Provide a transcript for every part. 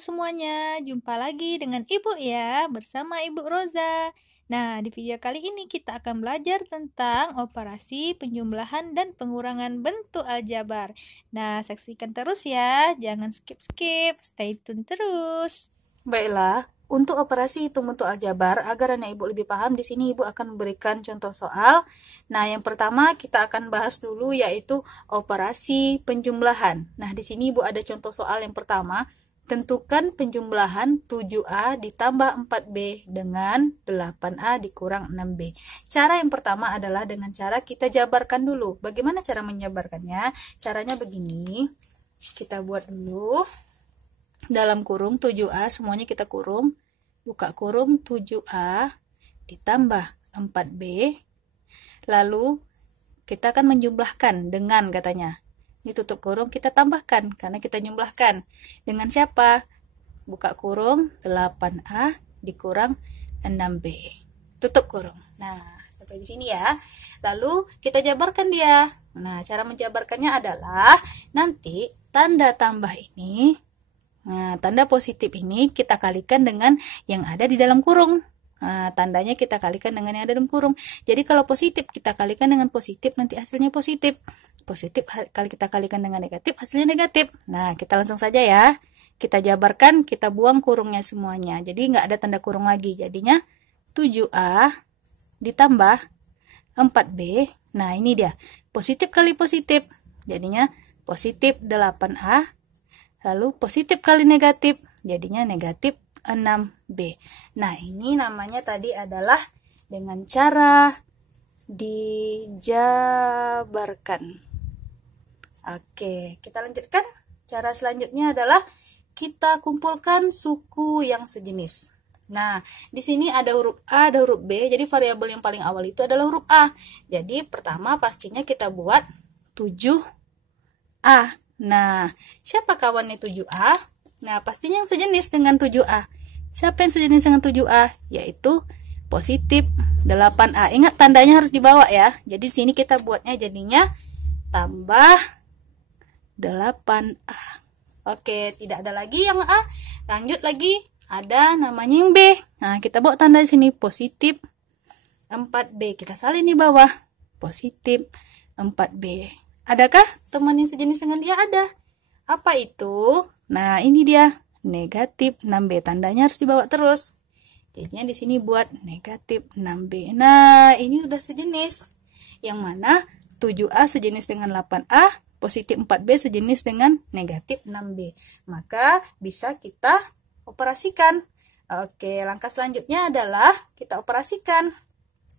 semuanya, jumpa lagi dengan Ibu ya, bersama Ibu Roza. Nah, di video kali ini kita akan belajar tentang operasi penjumlahan dan pengurangan bentuk aljabar. Nah, saksikan terus ya, jangan skip-skip, stay tune terus. Baiklah, untuk operasi hitung bentuk aljabar, agar anak ibu lebih paham, di sini ibu akan memberikan contoh soal. Nah, yang pertama kita akan bahas dulu yaitu operasi penjumlahan. Nah, di sini ibu ada contoh soal yang pertama. Tentukan penjumlahan 7A ditambah 4B dengan 8A dikurang 6B. Cara yang pertama adalah dengan cara kita jabarkan dulu. Bagaimana cara menjabarkannya? Caranya begini. Kita buat dulu. Dalam kurung 7A, semuanya kita kurung. Buka kurung 7A ditambah 4B. Lalu kita akan menjumlahkan dengan katanya. Ini tutup kurung, kita tambahkan karena kita jumlahkan. Dengan siapa? Buka kurung 8A dikurang 6B. Tutup kurung. Nah, sampai di sini ya. Lalu kita jabarkan dia. Nah, cara menjabarkannya adalah nanti tanda tambah ini, nah, tanda positif ini kita kalikan dengan yang ada di dalam kurung. Nah, tandanya kita kalikan dengan yang ada dalam kurung. Jadi kalau positif kita kalikan dengan positif, nanti hasilnya positif. Positif kalau kita kalikan dengan negatif, hasilnya negatif. Nah, kita langsung saja ya. Kita jabarkan, kita buang kurungnya semuanya. Jadi nggak ada tanda kurung lagi. Jadinya 7A ditambah 4B. Nah, ini dia. Positif kali positif. Jadinya positif 8A. Lalu positif kali negatif. Jadinya negatif 6B. Nah, ini namanya tadi adalah dengan cara dijabarkan. Oke, kita lanjutkan. Cara selanjutnya adalah kita kumpulkan suku yang sejenis. Nah, di sini ada huruf A, ada huruf B. Jadi variabel yang paling awal itu adalah huruf A. Jadi pertama pastinya kita buat 7A. Nah, siapa kawannya 7A? Nah, pastinya yang sejenis dengan 7A. Siapa yang sejenis dengan 7A? Yaitu positif 8A. Ingat tandanya harus dibawa ya. Jadi di sini kita buatnya jadinya tambah 8A. Oke, tidak ada lagi yang A. Lanjut lagi, ada namanya yang B. Nah, kita bawa tanda di sini positif 4B. Kita salin di bawah. Positif 4B. Adakah teman yang sejenis dengan dia? Ada. Apa itu? Nah, ini dia. Negatif 6B. Tandanya harus dibawa terus. Jadinya di sini buat negatif 6B. Nah, ini udah sejenis. Yang mana 7A sejenis dengan 8A, positif 4B sejenis dengan negatif 6B. Maka bisa kita operasikan. Oke, langkah selanjutnya adalah kita operasikan.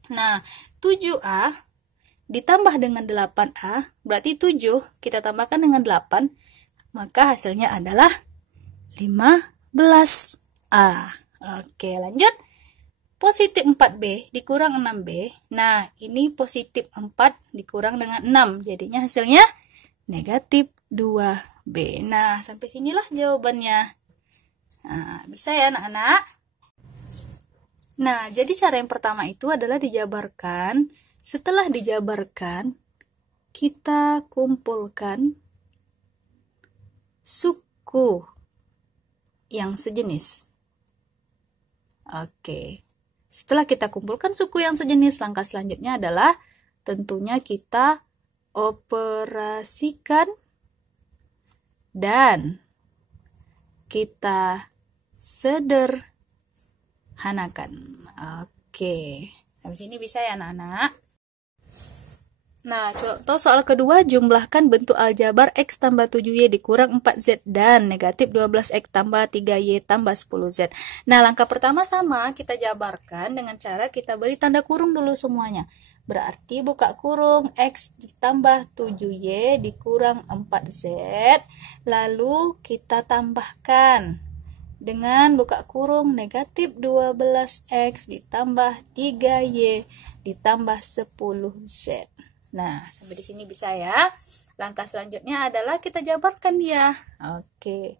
Nah, 7A ditambah dengan 8A, berarti 7 kita tambahkan dengan 8, maka hasilnya adalah 15A. Oke, lanjut. Positif 4B dikurang 6B. Nah, ini positif 4 dikurang dengan 6. Jadinya hasilnya negatif 2B. Nah, sampai sinilah jawabannya. Nah, bisa ya anak-anak? Nah, jadi cara yang pertama itu adalah dijabarkan. Setelah dijabarkan, kita kumpulkan suku yang sejenis. Oke. Setelah kita kumpulkan suku yang sejenis, langkah selanjutnya adalah tentunya kita operasikan dan kita sederhanakan. Oke. Sampai sini bisa ya anak-anak? Nah, contoh soal kedua, jumlahkan bentuk aljabar X tambah 7Y dikurang 4Z dan negatif 12X tambah 3Y tambah 10Z. Nah, langkah pertama sama, kita jabarkan dengan cara kita beri tanda kurung dulu semuanya. Berarti buka kurung X ditambah 7Y dikurang 4Z. Lalu kita tambahkan dengan buka kurung negatif 12X ditambah 3Y ditambah 10Z. Nah, sampai di sini bisa ya. Langkah selanjutnya adalah kita jabarkan dia. Oke.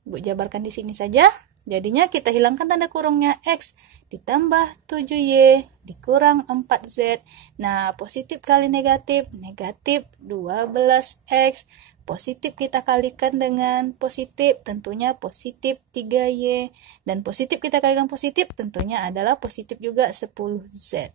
Bu jabarkan di sini saja. Jadinya kita hilangkan tanda kurungnya. X ditambah 7Y dikurang 4Z. Nah, positif kali negatif. Negatif 12X positif kita kalikan dengan positif, tentunya positif 3Y. Dan positif kita kalikan positif, tentunya adalah positif juga 10Z.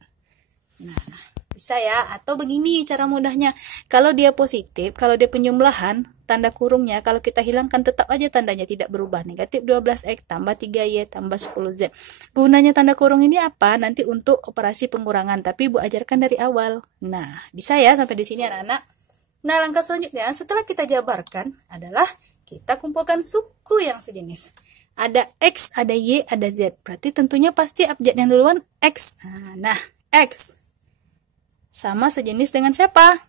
Nah, bisa ya. Atau begini cara mudahnya. Kalau dia positif, kalau dia penjumlahan, tanda kurungnya kalau kita hilangkan tetap aja tandanya tidak berubah. Negatif 12X tambah 3Y tambah 10Z. Gunanya tanda kurung ini apa? Nanti untuk operasi pengurangan, tapi Ibu ajarkan dari awal. Nah, bisa ya sampai di sini anak-anak. Nah, langkah selanjutnya setelah kita jabarkan adalah kita kumpulkan suku yang sejenis. Ada X, ada Y, ada Z. Berarti tentunya pasti abjad yang duluan X. Nah, X sama sejenis dengan siapa?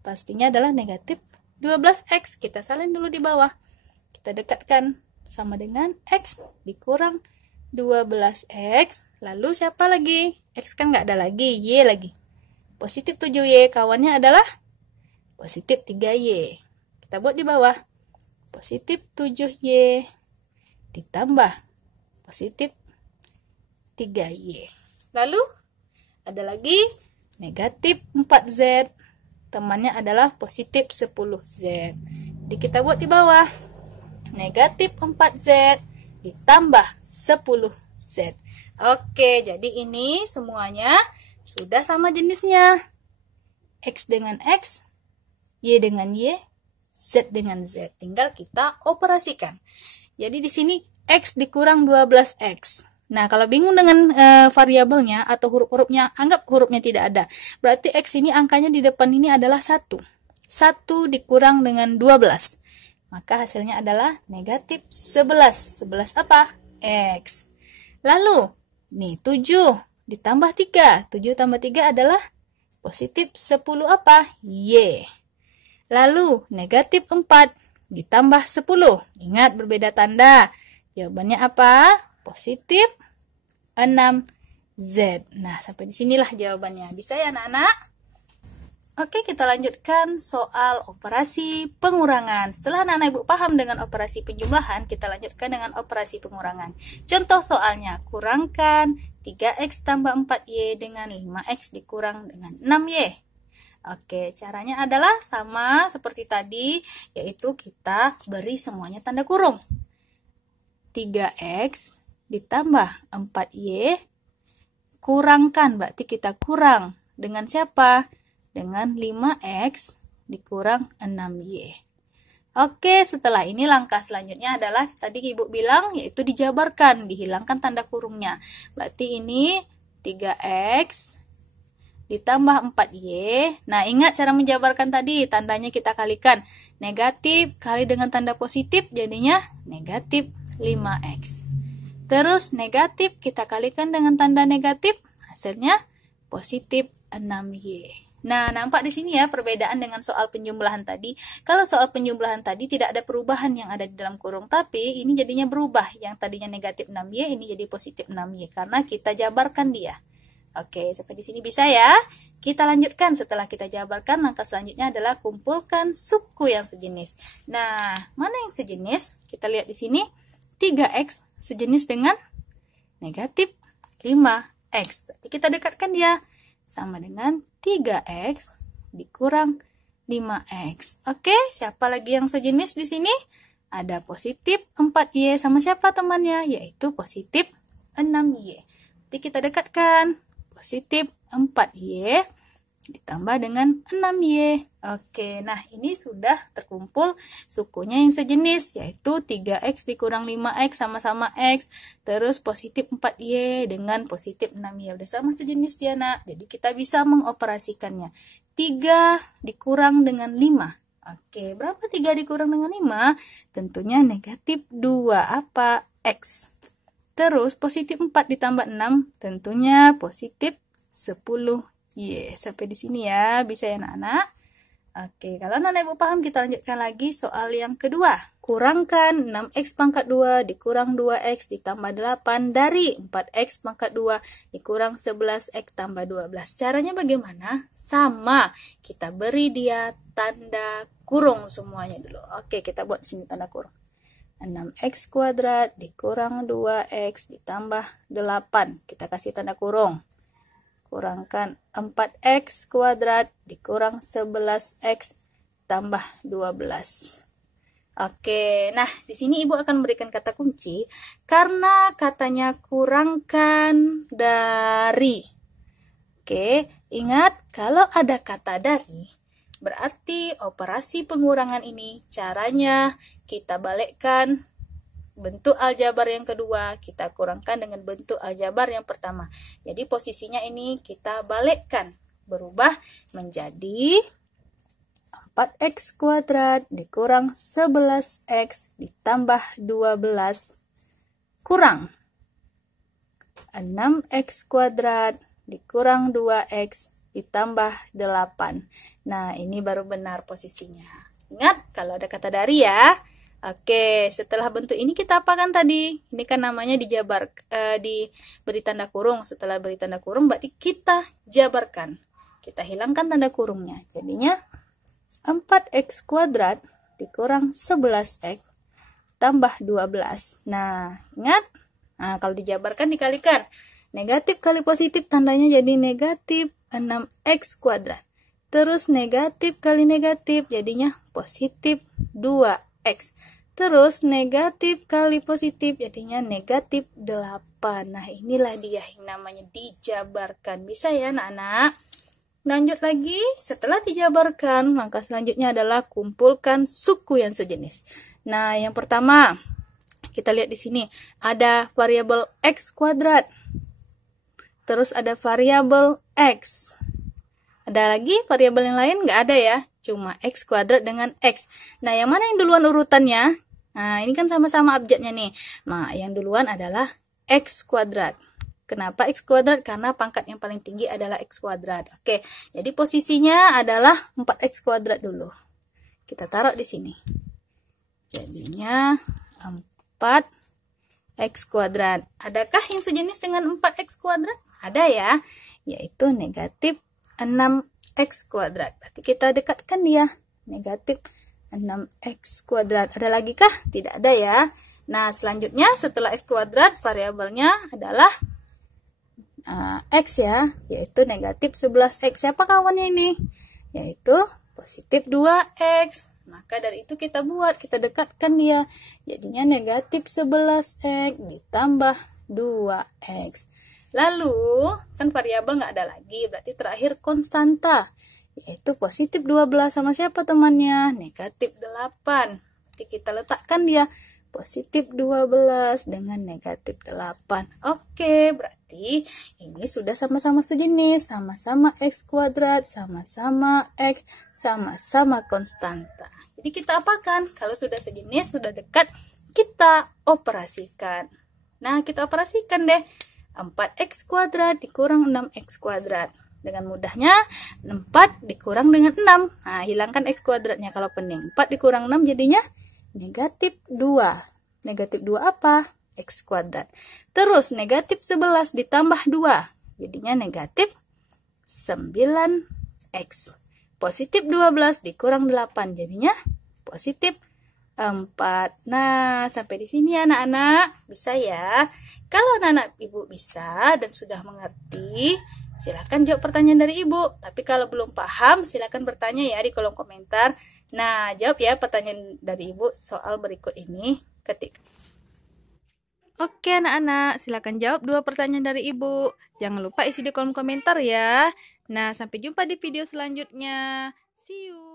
Pastinya adalah negatif 12X. Kita salin dulu di bawah. Kita dekatkan sama dengan X dikurang 12X. Lalu siapa lagi? X kan nggak ada lagi. Y lagi. Positif 7Y. Kawannya adalah positif 3Y. Kita buat di bawah. Positif 7Y ditambah positif 3Y. Lalu ada lagi negatif 4Z. Temannya adalah positif 10Z. Jadi kita buat di bawah. Negatif 4Z ditambah 10Z. Oke, jadi ini semuanya sudah sama jenisnya. X dengan X, Y dengan Y, Z dengan Z. Tinggal kita operasikan. Jadi di sini X dikurang 12X. Nah, kalau bingung dengan variabelnya atau huruf-hurufnya, anggap hurufnya tidak ada. Berarti X ini angkanya di depan ini adalah 1. 1 dikurang dengan 12. Maka hasilnya adalah negatif 11. 11 apa? X. Lalu, nih 7 ditambah 3. 7 tambah 3 adalah positif 10 apa? Y. Lalu, negatif 4 ditambah 10. Ingat berbeda tanda. Jawabannya apa? Positif 6Z. Nah, sampai di sinilah jawabannya. Bisa ya anak-anak? Oke, kita lanjutkan soal operasi pengurangan. Setelah anak-anak Ibu paham dengan operasi penjumlahan, kita lanjutkan dengan operasi pengurangan. Contoh soalnya, kurangkan 3X tambah 4Y dengan 5X dikurang dengan 6Y. Oke, caranya adalah sama seperti tadi, yaitu kita beri semuanya tanda kurung. 3X ditambah 4Y, kurangkan, berarti kita kurang dengan siapa? Dengan 5X dikurang 6Y. Oke, setelah ini langkah selanjutnya adalah tadi Ibu bilang, yaitu dijabarkan, dihilangkan tanda kurungnya. Berarti ini 3X ditambah 4Y. Nah, ingat cara menjabarkan tadi, tandanya kita kalikan. Negatif kali dengan tanda positif, jadinya negatif 5X. Terus negatif kita kalikan dengan tanda negatif, hasilnya positif 6Y. Nah, nampak di sini ya perbedaan dengan soal penjumlahan tadi. Kalau soal penjumlahan tadi tidak ada perubahan yang ada di dalam kurung, tapi ini jadinya berubah. Yang tadinya negatif 6Y ini jadi positif 6Y karena kita jabarkan dia. Oke, sampai di sini bisa ya. Kita lanjutkan setelah kita jabarkan, langkah selanjutnya adalah kumpulkan suku yang sejenis. Nah, mana yang sejenis? Kita lihat di sini. 3X sejenis dengan negatif 5X. Berarti kita dekatkan dia. Sama dengan 3X dikurang 5X. Oke, siapa lagi yang sejenis di sini? Ada positif 4Y sama siapa temannya? Yaitu positif 6Y. Jadi kita dekatkan. Positif 4Y ditambah dengan 6Y. Oke, nah ini sudah terkumpul sukunya yang sejenis, yaitu 3X dikurang 5X sama-sama X, terus positif 4Y dengan positif 6Y. Udah sama sejenis dia, nak. Jadi kita bisa mengoperasikannya. 3 dikurang dengan 5. Oke, berapa 3 dikurang dengan 5? Tentunya negatif 2. Apa? X. Terus positif 4 ditambah 6, tentunya positif 10. Sampai di sini ya, bisa ya anak-anak? Oke, kalau anak Ibu paham, kita lanjutkan lagi soal yang kedua. Kurangkan 6X pangkat 2 dikurang 2X ditambah 8 dari 4X pangkat 2 dikurang 11X tambah 12. Caranya bagaimana? Sama, kita beri dia tanda kurung semuanya dulu. Oke, kita buat di sini tanda kurung. 6X kuadrat dikurang 2X ditambah 8. Kita kasih tanda kurung. Kurangkan 4X kuadrat dikurang 11X ditambah 12. Oke, nah di sini Ibu akan berikan kata kunci karena katanya kurangkan dari. Oke, ingat kalau ada kata dari, berarti operasi pengurangan ini caranya kita balikkan bentuk aljabar yang kedua, kita kurangkan dengan bentuk aljabar yang pertama. Jadi posisinya ini kita balikkan, berubah menjadi 4x kuadrat dikurang 11x ditambah 12 kurang 6x kuadrat dikurang 2x ditambah 8. Nah, ini baru benar posisinya. Ingat, kalau ada kata dari ya. Oke, setelah bentuk ini kita apakan tadi? Ini kan namanya dijabar, diberi tanda kurung. Setelah beri tanda kurung, berarti kita jabarkan. Kita hilangkan tanda kurungnya. Jadinya 4x kuadrat dikurang 11x tambah 12. Nah, ingat? Nah, kalau dijabarkan dikalikan. Negatif kali positif tandanya jadi negatif 6x kuadrat. Terus negatif kali negatif jadinya positif 2x. Terus negatif kali positif jadinya negatif 8. Nah, inilah dia yang namanya dijabarkan. Bisa ya anak-anak? Lanjut lagi, setelah dijabarkan, maka selanjutnya adalah kumpulkan suku yang sejenis. Nah, yang pertama, kita lihat di sini, ada variabel x kuadrat. Terus ada variabel x. Ada lagi variabel yang lain? Nggak ada ya, cuma x kuadrat dengan x. Nah, yang mana yang duluan urutannya? Nah, ini kan sama-sama abjadnya nih. Nah, yang duluan adalah x kuadrat. Kenapa x kuadrat? Karena pangkat yang paling tinggi adalah x kuadrat. Oke, jadi posisinya adalah 4x kuadrat dulu. Kita taruh di sini. Jadinya 4x kuadrat. Adakah yang sejenis dengan 4x kuadrat? Ada ya, yaitu negatif 6x kuadrat. Berarti kita dekatkan dia. Negatif 6x kuadrat. Ada lagi kah? Tidak ada ya. Nah, selanjutnya setelah x kuadrat, variabelnya adalah x ya, yaitu negatif 11x. Siapa kawannya ini? Yaitu positif 2x. Maka dari itu kita dekatkan dia. Jadinya negatif 11x ditambah 2x. Lalu, kan variabel nggak ada lagi, berarti terakhir konstanta. Yaitu positif 12 sama siapa temannya? Negatif 8. Berarti kita letakkan dia. Positif 12 dengan negatif 8. Oke, berarti ini sudah sama-sama sejenis, sama-sama x kuadrat, sama-sama x, sama-sama konstanta. Jadi kita apakan? Kalau sudah sejenis, sudah dekat, kita operasikan. Nah, kita operasikan deh. 4x kuadrat dikurang 6x kuadrat. Dengan mudahnya, 4 dikurang dengan 6. Nah, hilangkan x kuadratnya kalau pening. 4 dikurang 6 jadinya negatif 2. Negatif 2 apa? X kuadrat. Terus negatif 11 ditambah 2. Jadinya negatif 9x. Positif 12 dikurang 8. Jadinya positif 4. Nah, sampai di sini anak-anak. Bisa ya? Kalau anak-anak Ibu bisa dan sudah mengerti, silahkan jawab pertanyaan dari Ibu. Tapi kalau belum paham, silahkan bertanya ya di kolom komentar. Nah, jawab ya pertanyaan dari Ibu soal berikut ini. Ketik. Oke anak-anak, silahkan jawab 2 pertanyaan dari Ibu. Jangan lupa isi di kolom komentar ya. Nah, sampai jumpa di video selanjutnya. See you.